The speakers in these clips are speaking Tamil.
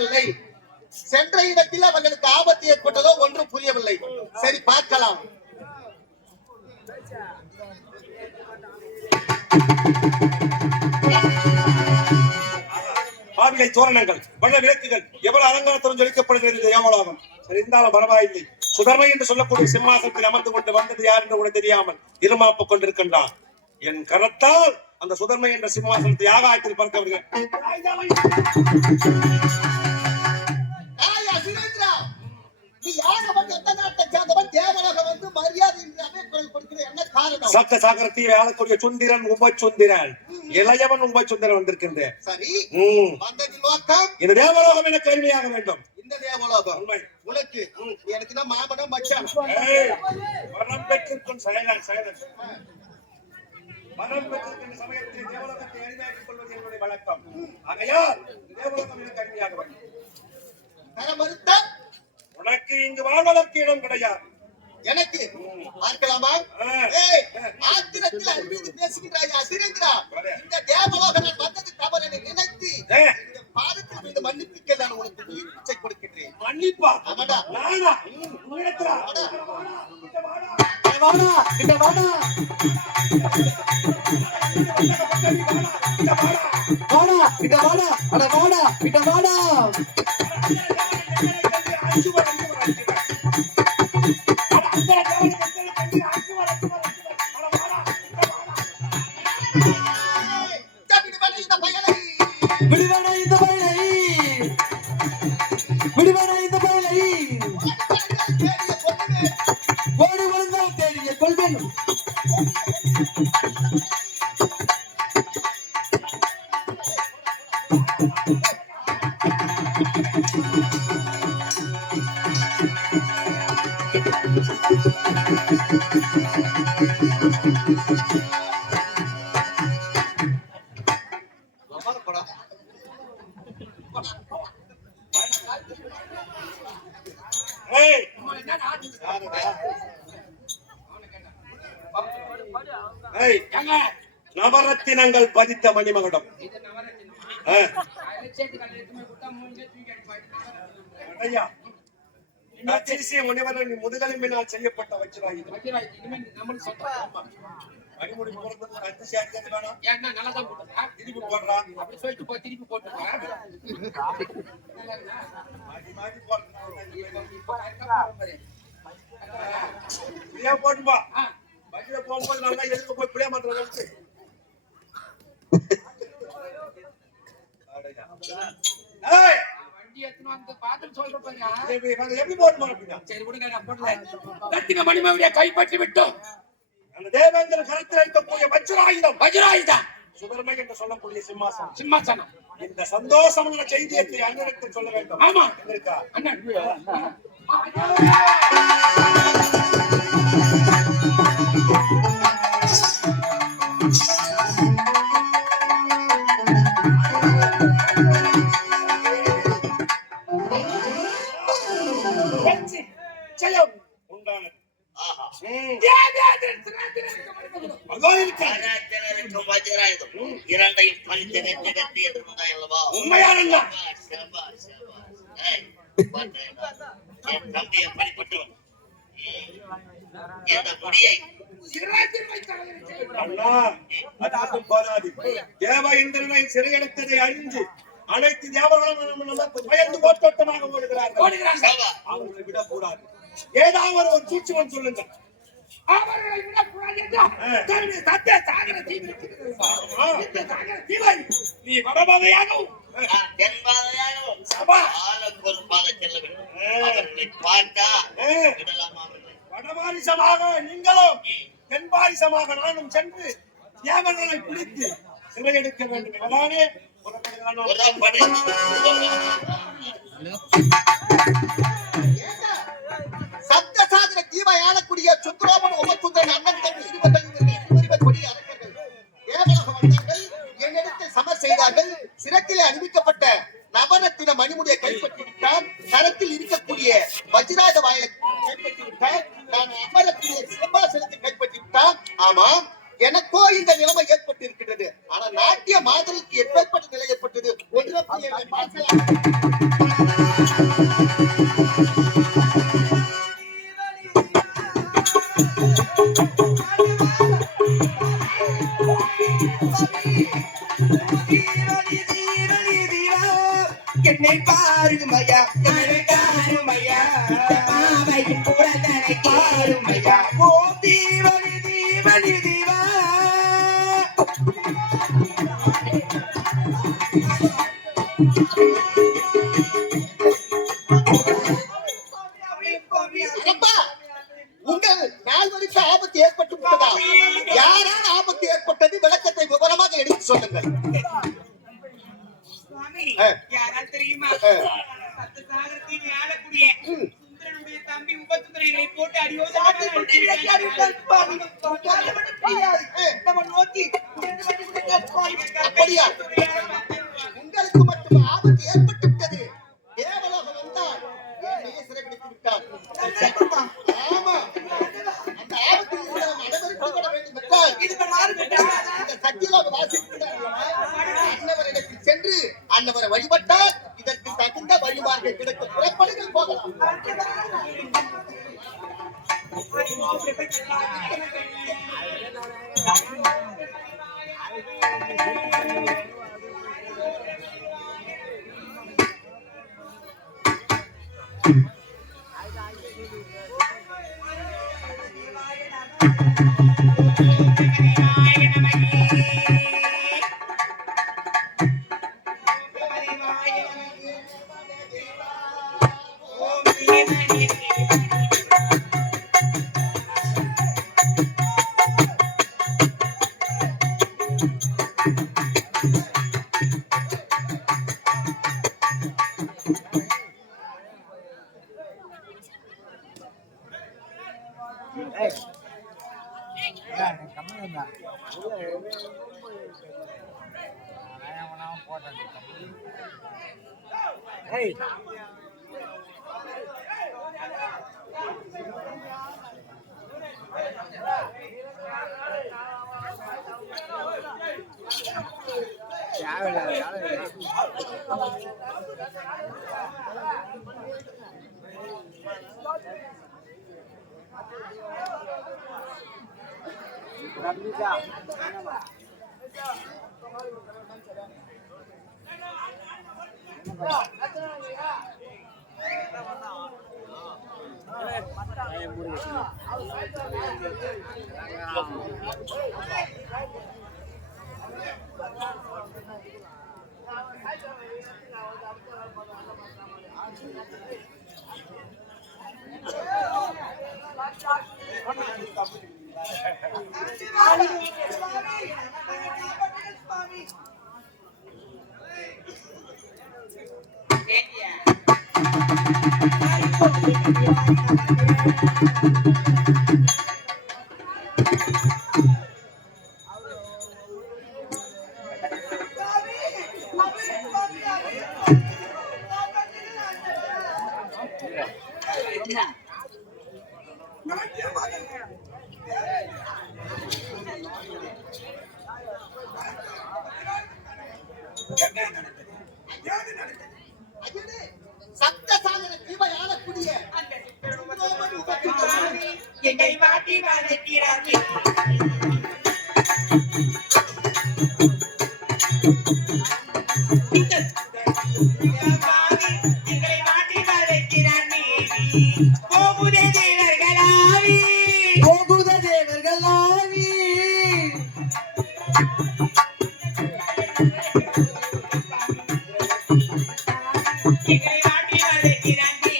புரியவில்லை. சென்ற இடத்தில் அவர்களுக்கு ஆபத்து ஏற்பட்டதோ ஒன்றும் புரியவில்லை. சரி, பார்க்கலாம். மாவிலை தோரணங்கள், வண்ண விளக்குகள் எவ்வளவு அலங்காரத்துடன் ஜொலிக்கப்படுகிறது இந்த ஏமலோகம். இருந்தாலும் பரவாயில்லை. சுதர்மை என்று சொல்லக்கூடிய சிம்மாசனத்தில் அமர்ந்து கொண்டு வந்தது யார் என்று கூட தெரியாமல் இருமாப்பு கொண்டிருக்கின்றான். என் கரத்தால் அந்த சுதர்மை என்ற சிம்மாசனத்தை ஆகாயத்தில் பறக்க விடுகிறேன். சப்த சாகரத்தை ஆளக்கூடிய சுந்திரன் உபசுந்திரன், இளையவன் உபசுந்திரன் வந்திருக்கின்றேன். சரி, இந்த தேவலோகம் எனக்கு அருமையாக வேண்டும். இந்த தேவலோகம் உனக்கு எனக்கு தான் மாமனம் மச்சான். மனம் பெற்றிருக்கும் சைலன் மனம் பெற்றிருக்கின்ற சமயத்தில் தேவலோகத்தை அருமையாக்கிக் கொள்வது என்னுடைய வழக்கம். ஆகையால் தேவலோகம் எனக்கு அருமையாக வேண்டும். உனக்கு இங்கு வாழ்வதற்கு இடம் கிடையாது. எனக்கு பார்க்கலாமா? ஆத்திரத்தில் அருமையாக பேசுகிறாய் அசிரேந்திரா. இந்த தேவலோகம் நான் வந்தது தவறு என நினைத்து இந்த பாதத்தில் மீது மன்னிப்புக்கு நான் உனக்கு பிச்சை கொடுக்கின்றேன். மன்னிப்பா? ஆமாடா. நானா உயரத்துல வாடா கிட்ட வாடா வாடா கிட்ட வாடா அட வாடா கிட்ட வாடா. விடுவன இந்த பயலை ஓடி விழுந்தால் தேடிய கொள்வேன். நவரத்தினங்கள் பதித்த மணிமகுடம். முதுகெலும்பினால் செய்யப்பட்ட வச்சிராயுதம். மணிமுடி திருப்பி போடுறான். திருப்பி போட்டுப்பா. வண்டியில போகும்போது நல்லா எதுக்கு போய் பிள்ளைய மாட்டேன். கைப்பற்றி விட்டோம். அந்த தேவேந்திர கரத்தில் இருக்கக்கூடிய வஜ்ராயுதம் சுதர்மை என்று சொல்லக்கூடிய சிம்மாசனம். இந்த சந்தோஷமான செய்தியத்தை அண்ணனுக்கு சொல்ல வேண்டும். ஆமா இருக்கா அண்ணன்? இரண்டையும் பழித்து வெற்றி வெற்றி என்று அல்லவா? உண்மையான என் தம்பி எப்படிப்பட்டவன்? இந்த முடியை தேவேந்திரனை சிறையெடுத்ததை அறிந்து அனைத்து தேவர்களும் பயந்து ஓட்டோட்டமாக ஓடுகிறார்கள். அவர்களை விடக்கூடாது. ஏதாவது ஒரு சூட்சுமம் சொல்லுங்க. அவர்களை விடக்கூடாது என்றால் நீ வடபாதையாகவும் தென்பாதையாகவும் ஒரு பாதை செல்ல வேண்டும். அவர்களை பார்த்தா வடபாரிசமாக நீங்களும் தென்பாரிசமாக நானும் சென்று தேவர்களை பிடித்து சிறையெடுக்க வேண்டும். அதானே சப்தசாகர தீவை ஆளக்கூடிய சுத்ரோபன் உபசுந்தரன் அண்ணன் தம்பி இருவர் கொடிய அரக்கர்கள் தேவலோகம் வந்தார்கள். என்னிடத்தில் சமர் செய்தார்கள். சிரத்திலே அணிவிக்கப்பட்ட நவரத்தின மணிமுடியை கைப்பற்றி விட்டார். கரத்தில் இருக்கக்கூடிய வஜ்ராயுத வாயை கைப்பற்றி விட்டார். நான் அமரக்கூடிய சிம்மாசனத்தை கைப்பற்றி விட்டார். ஆமாம், எனக்கோ இந்த நிலைமை ஏற்பட்டு இருக்கின்றது. ஆனா நாட்டிய மாதலுக்கு எப்பேற்பட்ட நிலை ஏற்பட்டது ஒன்றை பார்க்கலாம். ஏற்பட்டு விட்டதா? யாரால் ஆபத்து ஏற்பட்டது? விளக்கத்தை விவரமாக எடுத்து சொல்லுங்கள். சுவாமி, யாரால் தெரியுமா? சப்தசாகரத்தில் வாழக்கூடிய சுந்தரனுடைய தம்பி உபசுந்தரனை போட்டு அடியோடு நம்ம நோக்கி அப்படியா? உங்களுக்கு மட்டும் ஆபத்து ஏற்பட்டு விட்டது. தேவலோகம் வந்தால் என்னையே சிறைபிடித்து விட்டார். ஆமா, அந்த ஆபத்தில் இருந்து நாம் அனைவரும் விட வேண்டும் என்றால் இந்த சத்தியலோக வாசிக்கிறார் அன்னவரிடத்தில் சென்று அன்னவரை வழிபட்டால் இதற்கு தகுந்த வழிபாடுகள் கிடைக்கும். புறப்படுங்கள், போகலாம். சப்தசாகர தீவை ஆளக்கூடிய எங்களை மாட்டி வளர்க்கிறார்கள். எங்களை மாட்டி வளர்க்கிறார்கள். போகுதே தேவர்களாவி, போகுத தேவர்களாவி, எங்களை மாட்டி வளர்க்கிறார்கள்.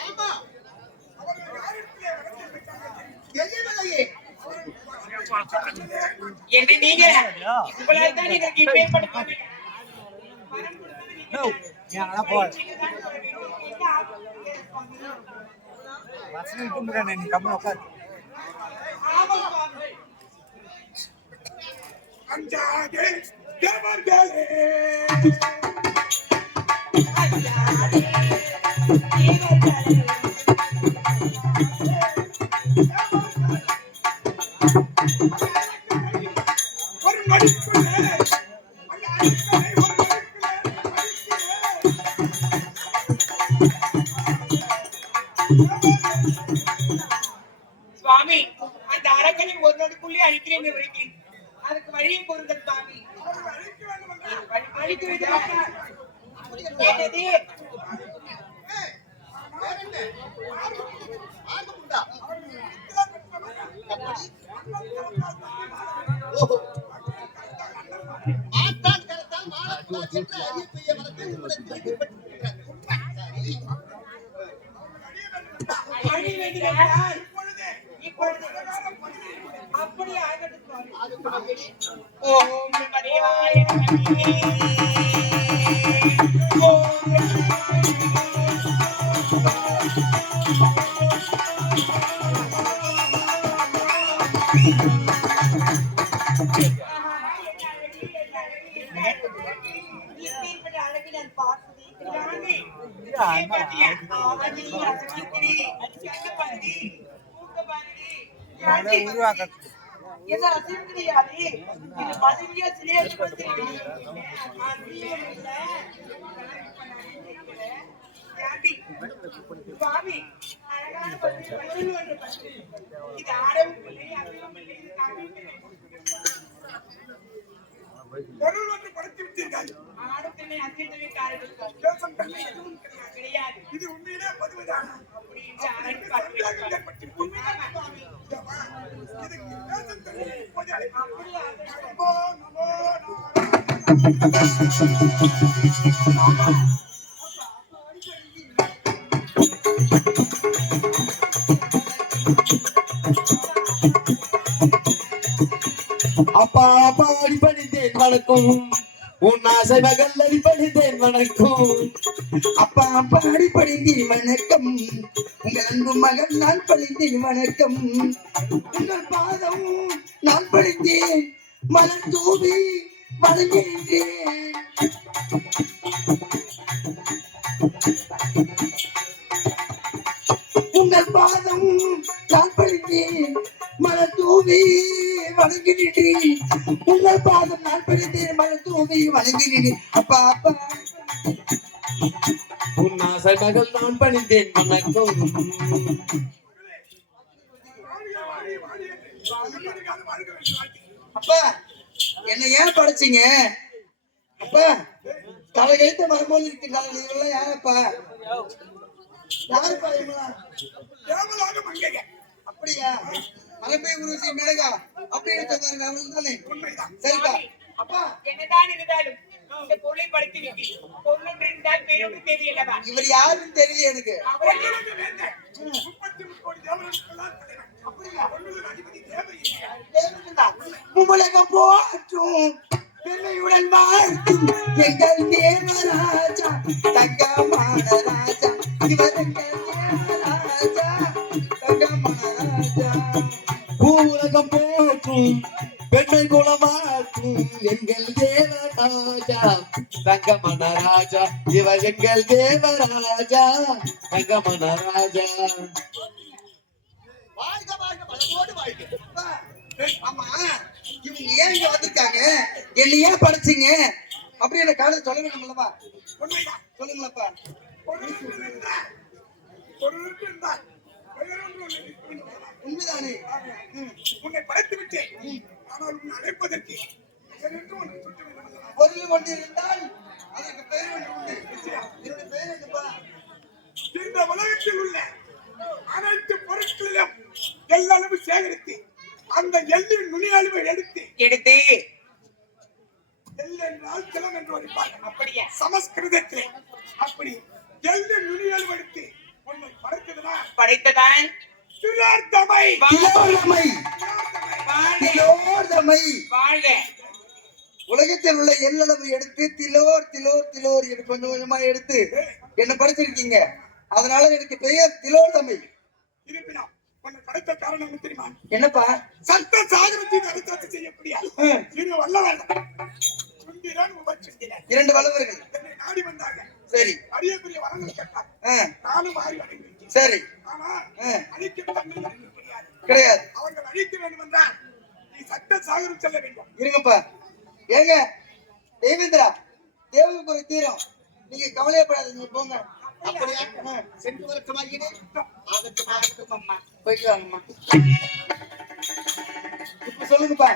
ஆமா, தெரியவில்லையே. என்ன நீங்க உங்களால் தான் எங்களுக்கு இப்பேற்பட்ட பாவம். அஞ்சாதே தேவர்களே, ஒரு நடிப்பிலே அந்த அடிப்படை ஒரு நடிப்பிலே சுவாமி அந்த அரக்கனை ஒரு நொடிக்குள்ளே அழிக்கிறேன் விடுகிறேன். அதுக்கு வழியை கூறுங்கள் சுவாமி. அழிக்க வேண்டும். என்னது? ஏய், வேற என்ன? மார்க்கம் உண்டா? ஓஹோ. மாட்டான் கரத்தால் மானத்தால் என்ற அரிய பெரிய மரத்தை உம்மிடத்தில் வைக்கப்பட்டிருக்கிறது. சரி. அழிய வேண்டும் என்றால் இப்பொழுது அப்படியே ஆகட்டும் சுவாமி. அதுக்கு நம்பி ஓம் நமதிவாய நமः. ஓம் சுவாமி அழகான இது ஆடவும் இல்லை அகவும் இல்லை இது காரணம் இல்லை. பொருள் ஒன்று படைத்து விட்டீர்கள். ஆடத்தினை அசித்தவைக்காரர்கள் தேசம் தன்னை எதுவும் கிடையாது. கிடையாது. இது உண்மையிலே பதிவுதான். அப்படி என்று ஆராய்ச்சி பார்க்கிறீர்கள். ஏற்பட்டிருக்கும். ஆமா சுவாமி. இதுக்கு தேசம் தன்னை இப்போது அழைக்கிறோம். அப்படியே ஆகட்டும். நமோ நமோ நாராயணாய. அப்பா அப்பா அடிப்பணிந்தேன் வணக்கம் உன் ஆசை மகள் அடிப்பணிந்தேன் வணக்கம் அப்பா அப்பா அடிப்பணிந்தேன் வணக்கம் உங்கள் அன்பு மகள் நான் பணிந்தேன் வணக்கம் உங்கள் பாதம் நான் பணிந்தேன் மலர் தூவி வணங்குகின்றேன் உங்கள் பாதம் நான் பணிந்தேன் மலர் தூவி வணங்கினேன் உங்கள் பாதம் நான் பணிந்தேன் மலர் தூவி வணங்கினேன் அப்பா அப்பா உன் ஆசை மகள் நான் பணிந்தேன் வணக்கம் வாழி வாழி என்று சொல்லுகிறார். வாழ்க வேண்டும். அப்பா என்ன ஏன் படைச்சீங்க அப்பா தலை கைத்த மரபோல் இருக்கின்றாங்க நீங்களாம் யாரப்பா யாருப்பா இவங்களா தேவலாக மங்கைய. அப்படியா மரபை உருவசி மேடகா அப்படின்னு சொன்னாங்க அவங்களுக்கு தானே உண்மைதான். சரிப்பா அப்பா என்னதான் இருந்தாலும் இந்த பொருளை படுத்தி விட்டு பொருளொன்று இருந்தால் பேரொன்று தெரியலவா? இவர் யாருன்னு தெரியல எனக்கு அவரை பொன்னுலக வேந்தன். 33 கோடி தேவர்களுக்கெல்லாம் தலைவன். அப்படியா? பொன்னுலக அதிபதி தேவையில்லை. உலகம் போற்றும் பெருமையுடன் வாழ்த்தும் எங்கள் தேவராஜா தங்கமான ராஜா இவர் எங்கள் தேவராஜா தங்கமான ராஜா பூவுலகம் போற்றும் பெண்மை குலமாற்றும் எங்கள் தேவராஜா தங்கமன ராஜா இவர் எங்கள் தேவராஜா தங்கமன ராஜா வாழ்க வாழ்க வளமோடு வாழ்க. அப்பா, ஆமா இவங்க ஏன் இங்க வந்திருக்காங்க என்ன ஏன் படைச்சீங்க அப்படி என்ன காலத்தை சொல்ல வேணும்லப்பா உண்மைதான். சொல்லுங்களப்பா பொருளுக்கு இருந்தால் பொருளுக்கு இருந்தால் வேறொன்று ஒன்று இருக்கும். உண்மைதானே உன்னை படைத்து விட்டேன். ஆனால் உன்னை அழைப்பதற்கு வேறொன்று ஒன்று சொல்ல வேண்டும் அல்லவா? பொருள் கொண்டு இருந்தால் அதற்கு பெயர் ஒன்று உண்டு என்னுடைய பெயர் என்னப்பா இந்த உலகத்தில் உள்ள அனைத்து பொருட்களிலும் எல்லளவு சேகரித்து அந்த எள்ளின் நுனியளவை எடுத்து எடுத்து எள் என்றால் கிளம் என்று வரைப்பார்கள். அப்படியா? சமஸ்கிருதத்திலே அப்படி எள்ளின் நுனியளவு எடுத்து உன்னை படைத்ததுதான் படைத்ததான் திலோர்தமை. திலோர்தமை வாழ்க திலோர்தமை வாழ்க. உலகத்தில் உள்ள எல்லளவு எடுத்து திலோர் திலோர் திலோர் என்று கொஞ்சம் கொஞ்சமா எடுத்து என்ன படிச்சிருக்கீங்க அதனால எனக்கு பெயர் திலோர்தமை இருப்பினும் உன்னை படைத்த காரணம் என்ன தெரியுமா? என்னப்பா சத்த சாகரத்தின் அறுத்தாட்சி செய்யக்கூடிய இரு வல்லவர்கள் சுந்திரன் உபசுந்திரன் இரண்டு வல்லவர்கள் என்னை நாடி வந்தார்கள். சரி அரியக்குரிய வரங்கள் கேட்டார். நானும் மாறி அடைந்தேன். சரி ஆனால் அழிக்கும் தன்மை எனக்கு கிடையாது. கிடையாது அவர்கள் அழிக்க வேண்டும் என்றால் நீ சட்ட சாகரம் செல்ல வேண்டும். இருங்கப்பா ஏங்க தேவேந்திரா தேவனுக்கு ஒரு தீரம் நீங்க கவலையப்படாதீங்க போங்க அப்படியா சென்று வரட்டுமா இனி? ஆகட்டும் ஆகட்டும் அம்மா. போயிட்டு வாங்கம்மா. இப்ப சொல்லுங்கப்பா.